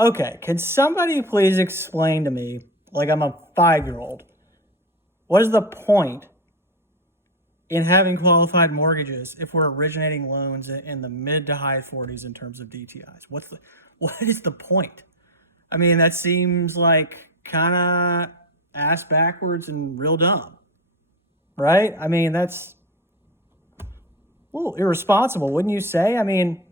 Okay, can somebody please explain to me, like I'm a 5-year-old, what is the point in having qualified mortgages if we're originating loans in the mid to high 40s in terms of DTIs? What is the point? I mean, that seems like kind of ass backwards and real dumb, right? I mean, that's a little irresponsible, wouldn't you say? I mean,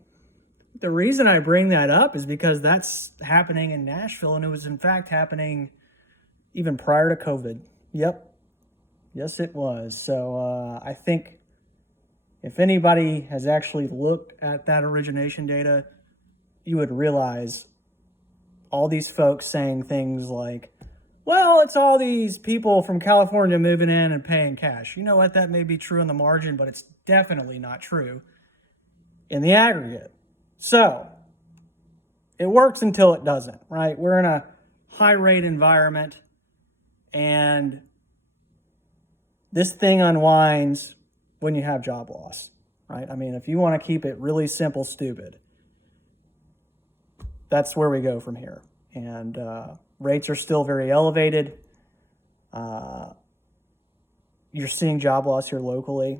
the reason I bring that up is because that's happening in Nashville, and it was in fact happening even prior to COVID. Yep. Yes, it was. So I think if anybody has actually looked at that origination data, you would realize all these folks saying things like, well, it's all these people from California moving in and paying cash. You know what? That may be true in the margin, but it's definitely not true in the aggregate. So it works until it doesn't, right? We're in a high rate environment, and this thing unwinds when you have job loss, right? I mean, if you want to keep it really simple, stupid, that's where we go from here. And rates are still very elevated. You're seeing job loss here locally.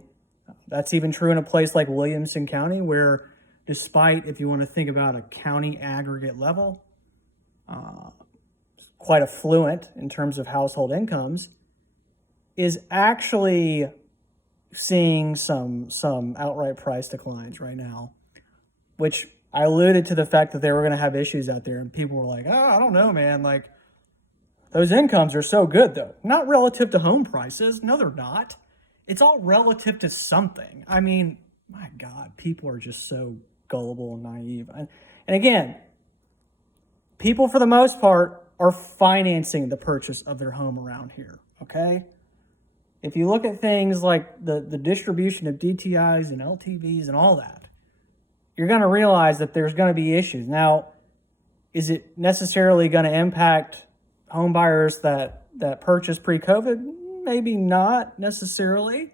That's even true in a place like Williamson County, where despite, if you want to think about a county aggregate level, quite affluent in terms of household incomes, is actually seeing some outright price declines right now, which I alluded to the fact that they were going to have issues out there, and people were like, oh, I don't know, man. Like, those incomes are so good, though. Not relative to home prices. No, they're not. It's all relative to something. I mean, my God, people are just so gullible and naive. And again, people for the most part are financing the purchase of their home around here, okay? If you look at things like the distribution of DTIs and LTVs and all that, you're going to realize that there's going to be issues. Now, is it necessarily going to impact home buyers that purchased pre-COVID? Maybe not necessarily.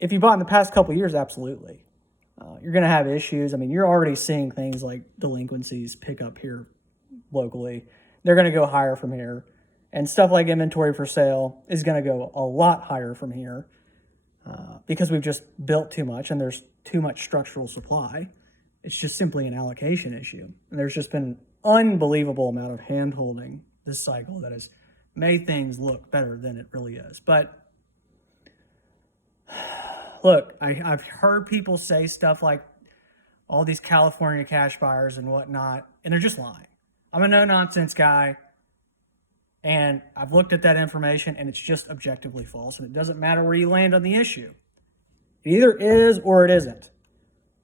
If you bought in the past couple of years, absolutely. You're going to have issues. I mean, you're already seeing things like delinquencies pick up here locally. They're going to go higher from here. And stuff like inventory for sale is going to go a lot higher from here because we've just built too much and there's too much structural supply. It's just simply an allocation issue. And there's just been an unbelievable amount of hand-holding this cycle that has made things look better than it really is. But look, I've heard people say stuff like all these California cash buyers and whatnot, and they're just lying. I'm a no-nonsense guy. And I've looked at that information, and it's just objectively false, and it doesn't matter where you land on the issue. It either is or it isn't.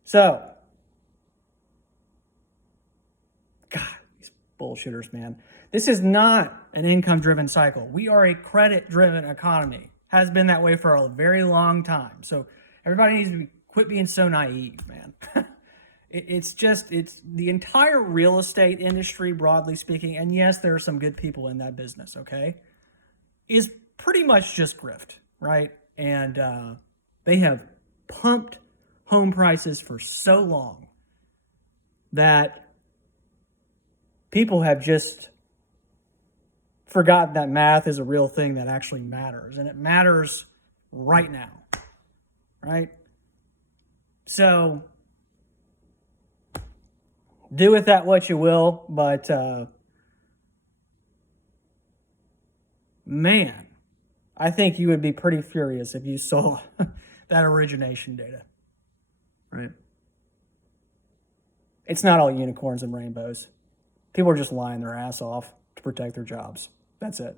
So, God, these bullshitters, man. This is not an income-driven cycle. We are a credit-driven economy. Has been that way for a very long time. So everybody needs to quit being so naive, man. It's the entire real estate industry, broadly speaking, and yes, there are some good people in that business, okay, is pretty much just grift, right? And they have pumped home prices for so long that people have just forgotten that math is a real thing that actually matters, and it matters right now, right? So do with that what you will, but man, I think you would be pretty furious if you saw that origination data, right? It's not all unicorns and rainbows. People are just lying their ass off to protect their jobs. That's it.